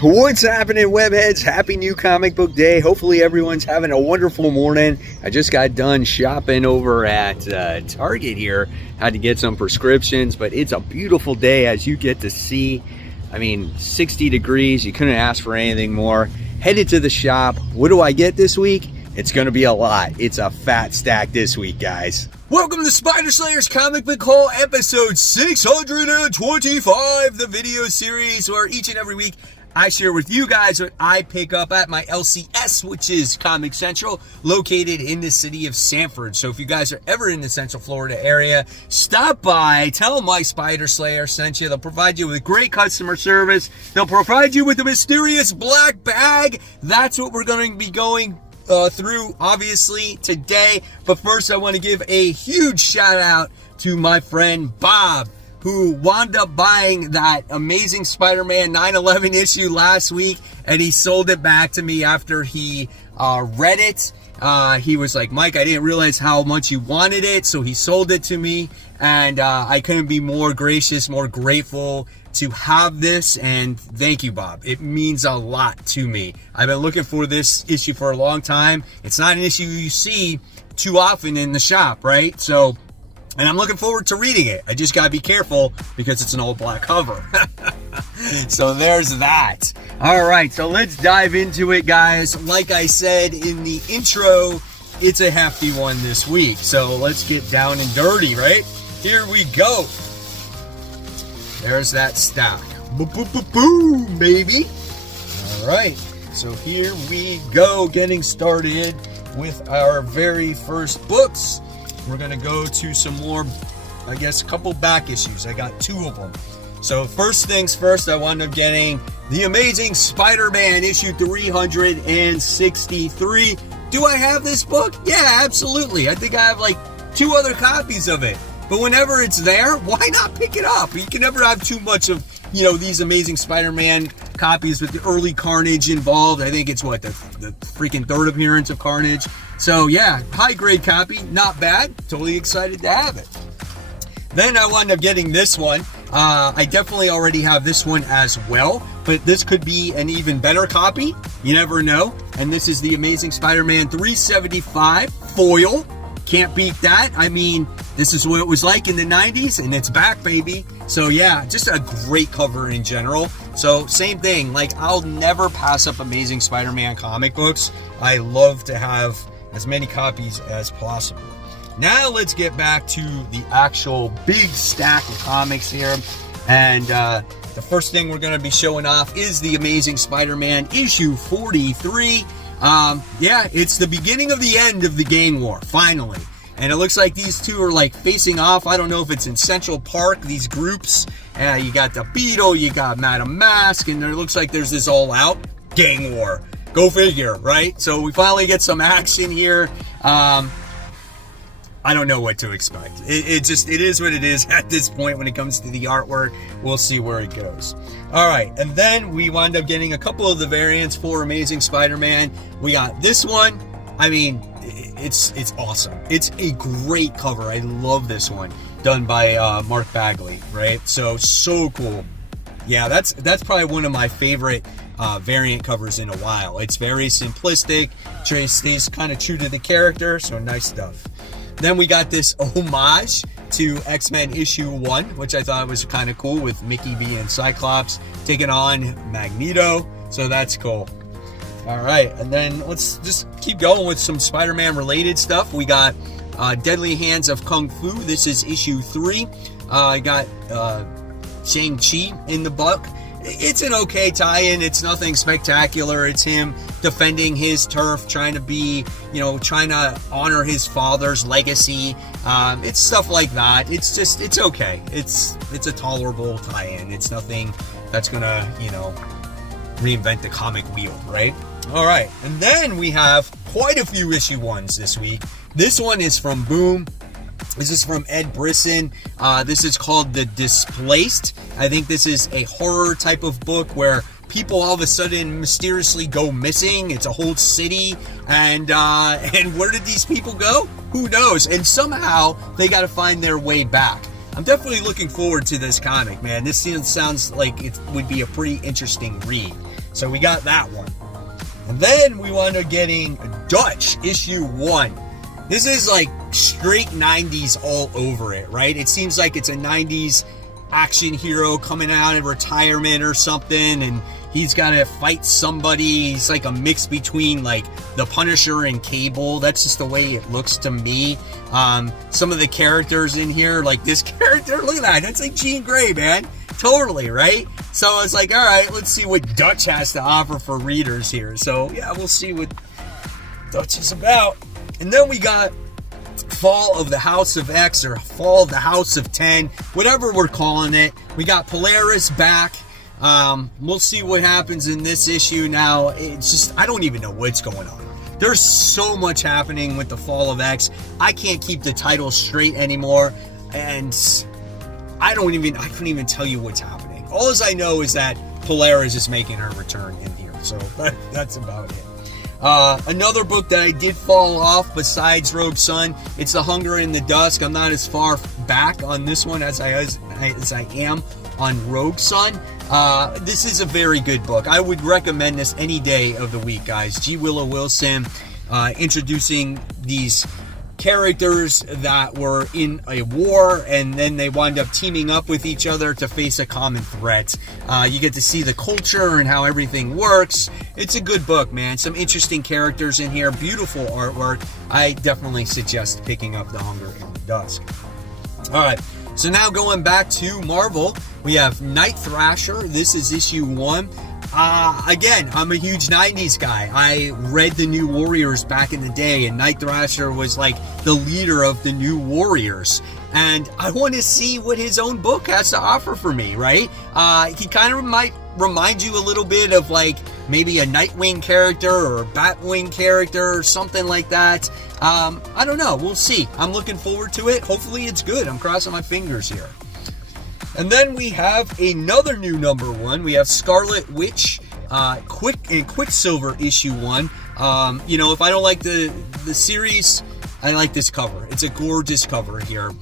What's happening, Webheads? Happy new comic book day. Hopefully everyone's having a wonderful morning. I just got done shopping over at Target here. Had to get some prescriptions, but it's a beautiful day, as you get to see. I mean, 60 degrees. You couldn't ask for anything more. Headed to the shop. What do I get this week? It's going to be a lot. It's a fat stack this week, guys. Welcome to Spider Slayer's Comic Book Haul, episode 625, the video series where each and every week I share with you guys what I pick up at my LCS, which is Comic Central, located in the city of Sanford. So if you guys are ever in the Central Florida area, stop by, tell them my Spider Slayer sent you. They'll provide you with great customer service. They'll provide you with a mysterious black bag. That's what we're going to be going through, obviously, today. But first, I want to give a huge shout out to my friend Bob, who wound up buying that amazing Spider-Man 9/11 issue last week, and he sold it back to me after he read it. He was like, Mike, I didn't realize how much you wanted it, so he sold it to me, and I couldn't be more gracious, more grateful to have this, and thank you, Bob. It means a lot to me. I've been looking for this issue for a long time. It's not an issue you see too often in the shop, right? So, and I'm looking forward to reading it. I just gotta be careful because it's an old black cover. So there's that. All right, so let's dive into it, guys. Like I said in the intro, it's a hefty one this week. So let's get down and dirty, right? Here we go. There's that stack. Boom, baby. All right, so here we go, getting started with our very first books. We're gonna go to some more, I guess, a couple back issues. I got two of them. So first things first, I wound up getting The Amazing Spider-Man issue 363. Do I have this book? Yeah, absolutely. I think I have like 2 other copies of it. But whenever it's there, why not pick it up? You can never have too much of, you know, these Amazing Spider-Man copies with the early Carnage involved. I think it's what, the freaking 3rd appearance of Carnage. So yeah, high grade copy, not bad. Totally excited to have it. Then I wound up getting this one. I definitely already have this one as well, but this could be an even better copy. You never know. And this is The Amazing Spider-Man 375 foil. Can't beat that. I mean, this is what it was like in the 90s, and it's back, baby. So yeah, just a great cover in general. So same thing, like I'll never pass up Amazing Spider-Man comic books. I love to have as many copies as possible. Now let's get back to the actual big stack of comics here. And the first thing we're going to be showing off is The Amazing Spider-Man issue 43. Yeah, it's the beginning of the end of the gang war, finally. And it looks like these two are like facing off. I don't know if it's in Central Park, these groups. You got the Beetle, you got Madam Mask, and there looks like there's this all-out gang war. Go figure, right? So we finally get some action here. I don't know what to expect. It is what it is at this point when it comes to the artwork. We'll see where it goes. All right, and then we wind up getting a couple of the variants for Amazing Spider-Man. We got this one. I mean, it's awesome. It's a great cover. I love this one, done by Mark Bagley, right? So cool. Yeah, that's probably one of my favorite variant covers in a while. It's very simplistic. Trey stays kind of true to the character, so nice stuff. Then we got this homage to X-Men issue 1, which I thought was kind of cool, with Mickey B and Cyclops taking on Magneto. So that's cool. All right, and then let's just keep going with some Spider-Man related stuff. We got Deadly Hands of Kung Fu. This is issue 3. I got Shang-Chi in the book. It's an okay tie-in. It's nothing spectacular. It's him defending his turf, trying to be, you know, trying to honor his father's legacy. It's stuff like that. It's just, it's okay. It's a tolerable tie-in. It's nothing that's gonna, you know, reinvent the comic wheel, right? All right, and then we have quite a few issue 1s this week. This one is from Boom. This is from Ed Brisson. This is called The Displaced. I think this is a horror type of book where people all of a sudden mysteriously go missing. It's a whole city, and where did these people go? Who knows? And somehow they got to find their way back. I'm definitely looking forward to this comic, man. This sounds like it would be a pretty interesting read. So we got that one. And then we wound up getting Dutch, issue 1. This is like straight 90s all over it, right? It seems like it's a 90s action hero coming out of retirement or something, and he's got to fight somebody. He's like a mix between like the Punisher and Cable. That's just the way it looks to me. Some of the characters in here, like this character, look at that. That's like Jean Grey, man. Totally, right? So I was like, all right, let's see what Dutch has to offer for readers here. So yeah, we'll see what Dutch is about. And then we got Fall of the House of X, or Fall of the House of 10, whatever we're calling it. We got Polaris back. We'll see what happens in this issue now. It's just, I don't even know what's going on. There's so much happening with the Fall of X. I can't keep the title straight anymore, and I couldn't even tell you what's happening. All I know is that Polaris is making her return in here, so that's about it. Another book that I did fall off besides Rogue Sun, it's The Hunger in the Dusk. I'm not as far back on this one as I am on Rogue Sun. This is a very good book. I would recommend this any day of the week, guys. G. Willow Wilson introducing these characters that were in a war, and then they wind up teaming up with each other to face a common threat. You get to see the culture and how everything works. It's a good book, man. Some interesting characters in here, beautiful artwork. I definitely suggest picking up The Hunger in the Dusk. All right, so now going back to Marvel, we have Night Thrasher. This is issue 1. Again, I'm a huge 90s guy. I read the New Warriors back in the day, and Night Thrasher was like the leader of the New Warriors. And I want to see what his own book has to offer for me, right? He kind of might remind you a little bit of like maybe a Nightwing character or a Batwing character or something like that. I don't know. We'll see. I'm looking forward to it. Hopefully it's good. I'm crossing my fingers here. And then we have another new number 1. We have Scarlet Witch, Quicksilver issue 1. If I don't like the series, I like this cover. It's a gorgeous cover here.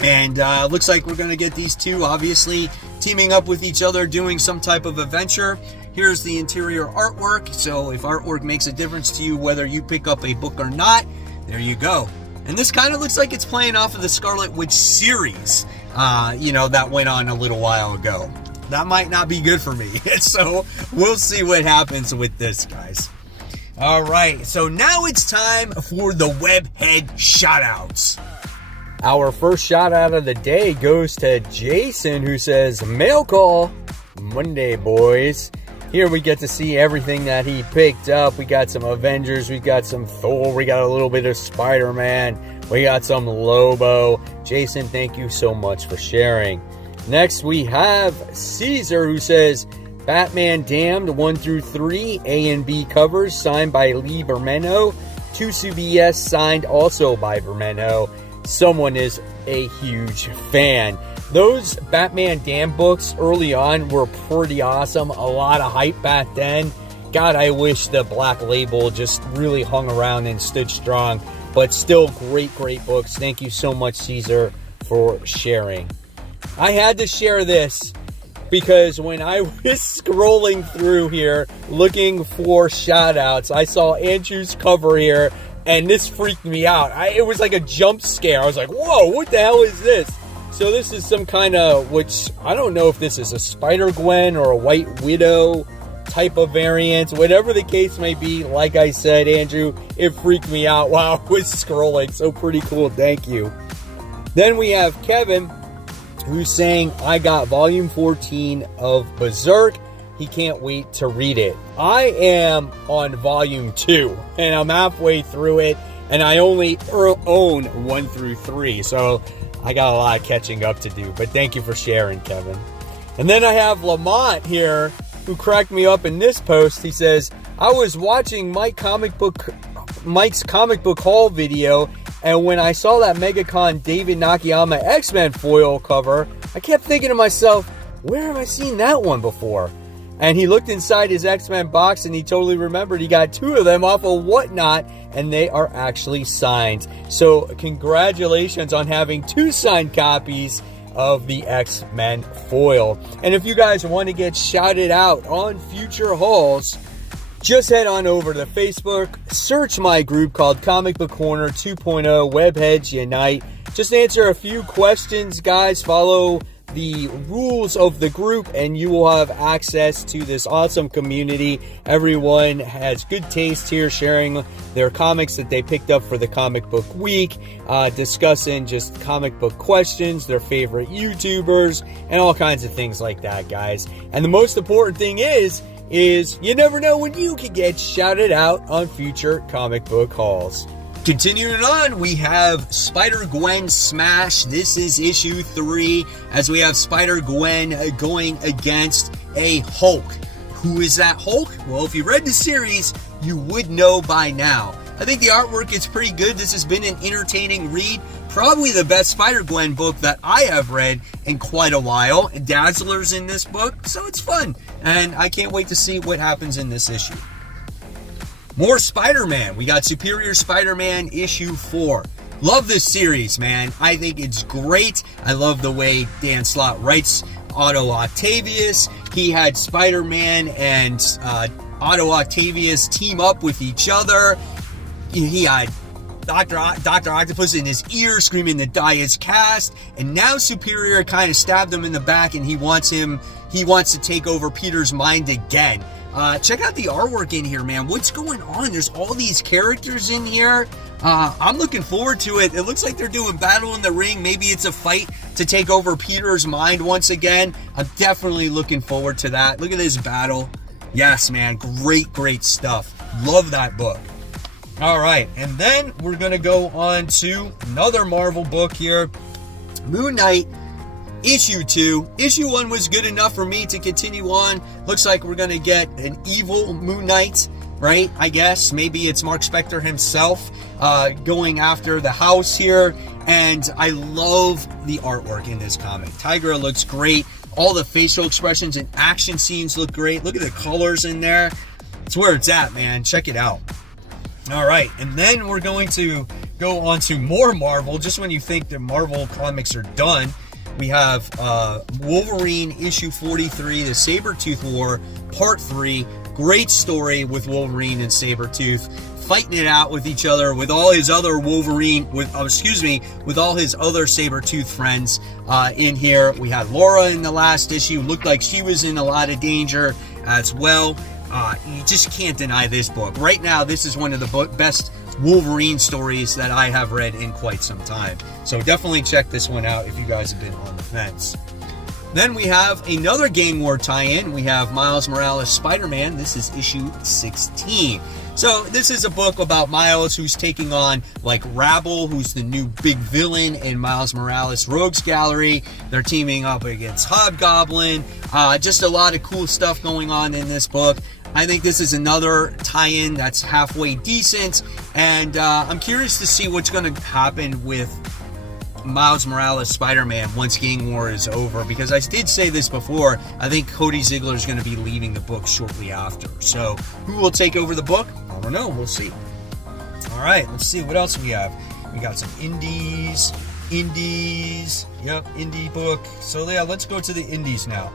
And looks like we're going to get these two, obviously, teaming up with each other, doing some type of adventure. Here's the interior artwork. So if artwork makes a difference to you, whether you pick up a book or not, there you go. And this kind of looks like it's playing off of the Scarlet Witch series, that went on a little while ago. That might not be good for me. So we'll see what happens with this, guys. All right, so now it's time for the Webhead Shoutouts. Our first shout out of the day goes to Jason, who says, mail call Monday, boys. Here we get to see everything that he picked up. We got some Avengers, we got some Thor, we got a little bit of Spider-Man, we got some Lobo. Jason, thank you so much for sharing. Next we have Caesar, who says, Batman Damned 1 through 3, A and B covers signed by Lee Bermeno. 2 CBS signed also by Bermeno. Someone is a huge fan. Those Batman Damned books early on were pretty awesome. A lot of hype back then. God, I wish the Black Label just really hung around and stood strong. But still great books. Thank you so much, Caesar, for sharing. I had to share this because when I was scrolling through here looking for shoutouts, I saw Andrew's cover here, and this freaked me out. It was like a jump scare. I was like, whoa, what the hell is this? So this is some kind of, which I don't know if this is a Spider-Gwen or a White Widow type of variant. Whatever the case may be, like I said, Andrew, it freaked me out while I was scrolling. So pretty cool, thank you. Then we have Kevin, who's saying, I got volume 14 of Berserk. He can't wait to read it. I am on volume 2, and I'm halfway through it, and I only own 1 through 3, so I got a lot of catching up to do. But thank you for sharing, Kevin. And then I have Lamont here, who cracked me up in this post. He says, I was watching Mike's comic book haul video, and when I saw that MegaCon David Nakayama X-Men foil cover, I kept thinking to myself, where have I seen that one before? And he looked inside his X-Men box and he totally remembered he got 2 of them off of Whatnot, and they are actually signed. So congratulations on having 2 signed copies. of the X-Men foil. And if you guys want to get shouted out on future hauls, just head on over to Facebook, search my group called Comic Book Corner 2.0 Webheads Unite. Just answer a few questions, guys. Follow the rules of the group and you will have access to this awesome community. Everyone has good taste here, sharing their comics that they picked up for the comic book week, discussing just comic book questions, their favorite YouTubers, and all kinds of things like that, guys. And the most important thing is you never know when you can get shouted out on future comic book hauls. Continuing on, we have Spider-Gwen Smash. This is issue 3, as we have Spider-Gwen going against a Hulk. Who is that Hulk? Well, if you read the series, you would know by now. I think the artwork is pretty good. This has been an entertaining read. Probably the best Spider-Gwen book that I have read in quite a while. Dazzler's in this book, so it's fun. And I can't wait to see what happens in this issue. More Spider-Man. We got Superior Spider-Man issue 4. Love this series, man. I think it's great. I love the way Dan Slott writes Otto Octavius. He had Spider-Man and Otto Octavius team up with each other. He had Dr. Octopus in his ear screaming the die is cast, and now Superior kind of stabbed him in the back and he wants to take over Peter's mind again. Check out the artwork in here, man. What's going on? There's all these characters in here. I'm looking forward to it. It looks like they're doing battle in the ring. Maybe it's a fight to take over Peter's mind once again. I'm definitely looking forward to that. Look at this battle. Yes, man. Great stuff. Love that book. All right, and then we're going to go on to another Marvel book here. Moon Knight, issue 2. Issue 1 was good enough for me to continue on. Looks like we're going to get an evil Moon Knight, right? I guess. Maybe it's Mark Spector himself going after the house here. And I love the artwork in this comic. Tigra looks great. All the facial expressions and action scenes look great. Look at the colors in there. It's where it's at, man. Check it out. All right, and then we're going to go on to more Marvel. Just when you think that Marvel comics are done, we have Wolverine issue 43, the Sabretooth War, part 3. Great story with Wolverine and Sabretooth fighting it out with each other, with all his other Wolverine, with all his other Sabretooth friends in here. We had Laura in the last issue. Looked like she was in a lot of danger as well. You just can't deny this book. Right now, this is one of the best Wolverine stories that I have read in quite some time. So definitely check this one out if you guys have been on the fence. Then we have another Gang War tie-in. We have Miles Morales Spider-Man. This is issue 16. So this is a book about Miles, who's taking on like Rabble, who's the new big villain in Miles Morales Rogues Gallery. They're teaming up against Hobgoblin. Just a lot of cool stuff going on in this book. I think this is another tie-in that's halfway decent, and I'm curious to see what's going to happen with Miles Morales Spider-Man once Gang War is over, because I did say this before, I think Cody Ziegler is going to be leaving the book shortly after. So who will take over the book? I don't know. We'll see. All right, let's see what else we have. We got some indies. Yep, indie book. So yeah, let's go to the indies now.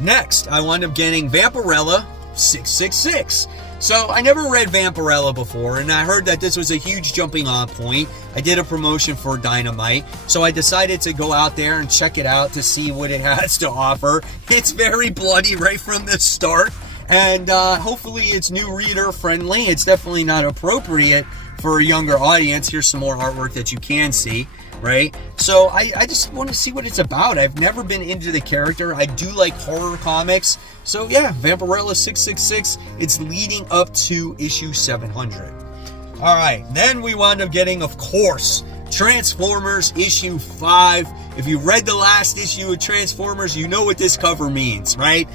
Next, I wound up getting Vampirella 666. So I never read Vampirella before, and I heard that this was a huge jumping on point. I did a promotion for Dynamite, so I decided to go out there and check it out to see what it has to offer. It's very bloody right from the start, and hopefully it's new reader friendly. It's definitely not appropriate for a younger audience. Here's some more artwork that you can see. Right? So I just want to see what it's about. I've never been into the character. I do like horror comics. So yeah, Vampirella 666. It's leading up to issue 700. All right, then we wound up getting, of course, Transformers issue 5. If you read the last issue of Transformers, you know what this cover means, right?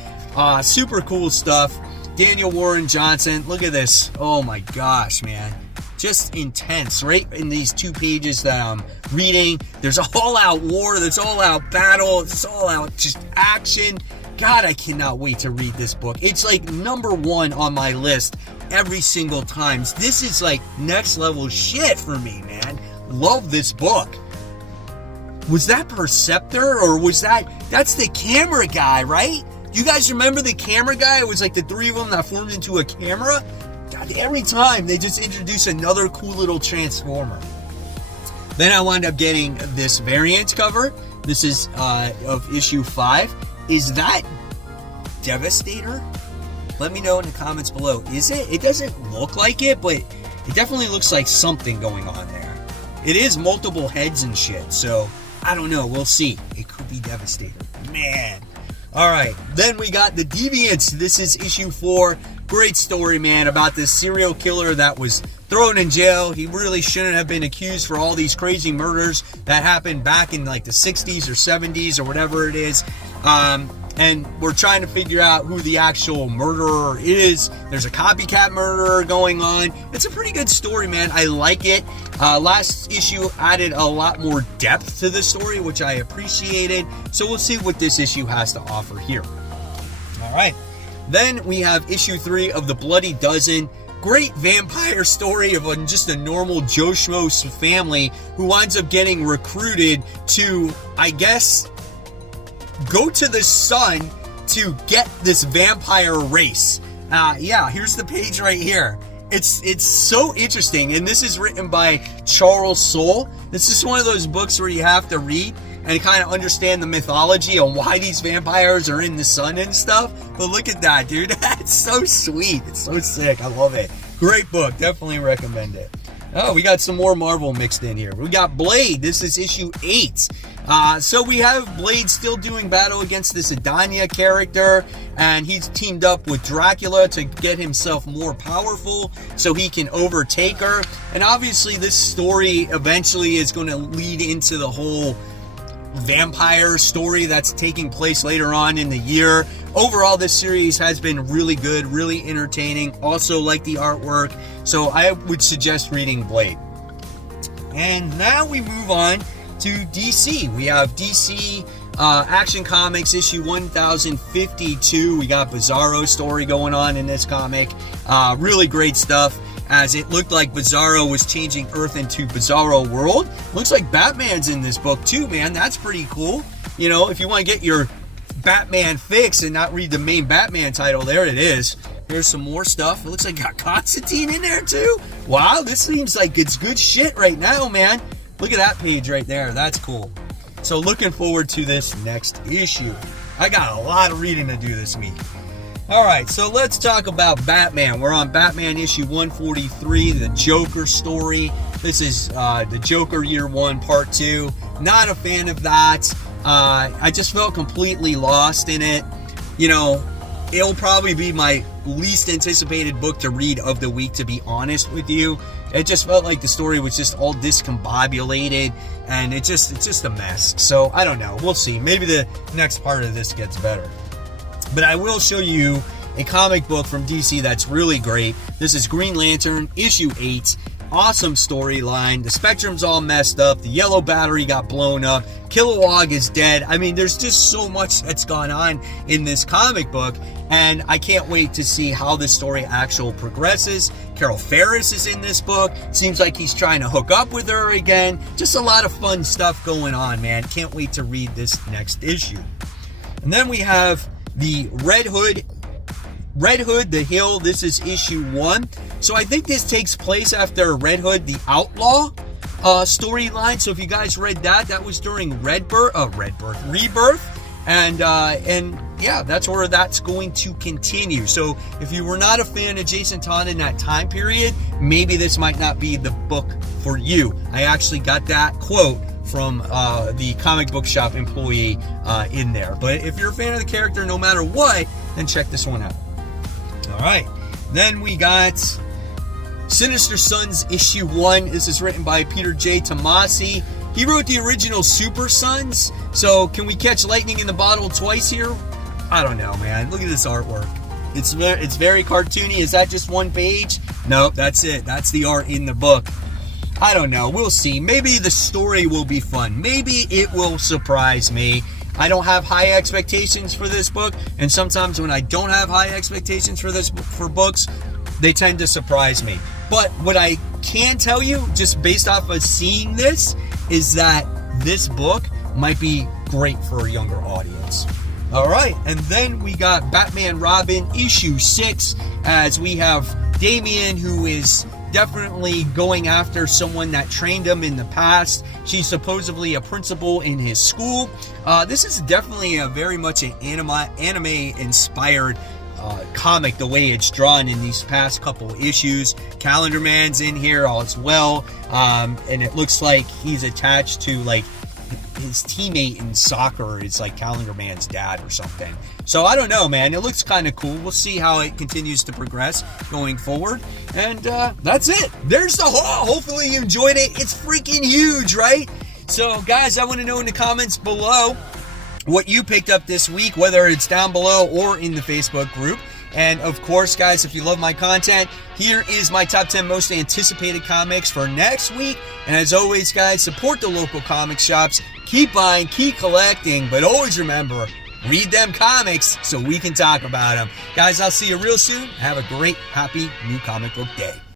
Super cool stuff. Daniel Warren Johnson. Look at this. Oh my gosh, man. Just intense, right? In these 2 pages that I'm reading, there's all-out war, there's all-out battle, it's all-out just action. God, I cannot wait to read this book. It's like #1 on my list every single time. This is like next level shit for me, man. Love this book. was that Perceptor, or that's the camera guy, right? You guys remember the camera guy? It was like the three of them that formed into a camera. God, every time they just introduce another cool little Transformer. Then I wound up getting this variant cover. This is of issue 5. Is that Devastator? Let me know in the comments below. Is it? It doesn't look like it, but it definitely looks like something going on there. It is multiple heads and shit, so I don't know. We'll see. It could be Devastator. Man. Alright, then we got the Deviants. This is issue 4. Great story, man, about this serial killer that was thrown in jail. He really shouldn't have been accused for all these crazy murders that happened back in like the 60s or 70s or whatever it is. And we're trying to figure out who the actual murderer is. There's a copycat murderer going on. It's a pretty good story, man. I like it. Last issue added a lot more depth to the story, which I appreciated. So we'll see what this issue has to offer here. All right. Then we have issue 3 of The Bloody Dozen. Great vampire story of just a normal Joe Schmo family who winds up getting recruited to, I guess, go to the sun to get this vampire race. Yeah, here's the page right here. It's so interesting, and this is written by Charles Soule. This is one of those books where you have to read and kind of understand the mythology on why these vampires are in the sun and stuff. But look at that, dude. That's so sweet. It's so sick. I love it. Great book. Definitely recommend it. Oh, we got some more Marvel mixed in here. We got Blade. This is issue 8. So we have Blade still doing battle against this Adania character, and he's teamed up with Dracula to get himself more powerful so he can overtake her. And obviously this story eventually is going to lead into the whole vampire story that's taking place later on in the year. Overall, this series has been really good, really entertaining. Also like the artwork, so I would suggest reading Blade. And now we move on to DC. We have DC Action Comics issue 1052. We got Bizarro story going on in this comic. Really great stuff, as it looked like Bizarro was changing Earth into Bizarro World. Looks like Batman's in this book too, man. That's pretty cool. You know, if you want to get your Batman fix and not read the main Batman title, there it is. Here's some more stuff. It looks like got Constantine in there too. Wow, this seems like it's good shit right now, man. Look at that page right there. That's cool. So looking forward to this next issue. I got a lot of reading to do this week. Alright, so let's talk about Batman. We're on Batman issue 143, the Joker story. This is the Joker Year 1 Part 2. Not a fan of that. I just felt completely lost in it. You know, it'll probably be my least anticipated book to read of the week, to be honest with you. It just felt like the story was just all discombobulated, and it's just a mess. So I don't know. We'll see. Maybe the next part of this gets better. But I will show you a comic book from DC that's really great. This is Green Lantern, issue 8. Awesome storyline. The Spectrum's all messed up. The yellow battery got blown up. Kilowog is dead. I mean, there's just so much that's gone on in this comic book, and I can't wait to see how this story actually progresses. Carol Ferris is in this book. Seems like he's trying to hook up with her again. Just a lot of fun stuff going on, man. Can't wait to read this next issue. And then we have the Red Hood, The Hill. This is issue 1. So I think this takes place after Red Hood, the Outlaw storyline. So if you guys read that, that was during Rebirth. And yeah, that's where that's going to continue. So if you were not a fan of Jason Todd in that time period, maybe this might not be the book for you. I actually got that quote from the comic book shop employee in there. But if you're a fan of the character, no matter what, then check this one out. All right. Then we got Sinister Sons issue 1. This is written by Peter J. Tomasi. He wrote the original Super Sons. So can we catch lightning in the bottle twice here? I don't know, man. Look at this artwork. It's very cartoony. Is that just one page? Nope, that's it. That's the art in the book. I don't know. We'll see. Maybe the story will be fun. Maybe it will surprise me. I don't have high expectations for this book, and sometimes when I don't have high expectations for books, they tend to surprise me. But what I can tell you, just based off of seeing this, is that this book might be great for a younger audience. All right, and then we got Batman Robin issue 6, as we have Damian, who is definitely going after someone that trained him in the past. She's supposedly a principal in his school. This is definitely a very much an anime-inspired comic, the way it's drawn in these past couple issues. Calendar Man's in here as well, and it looks like he's attached to like his teammate in soccer is like Calendar Man's dad or something. So I don't know, man. It looks kind of cool. We'll see how it continues to progress going forward. And that's it. There's the haul. Hopefully you enjoyed it. It's freaking huge, right? So guys, I want to know in the comments below what you picked up this week, whether it's down below or in the Facebook group. And of course, guys, if you love my content, here is my top 10 most anticipated comics for next week. And as always, guys, support the local comic shops. Keep buying, keep collecting, but always remember, read them comics so we can talk about them. Guys, I'll see you real soon. Have a great, happy new comic book day.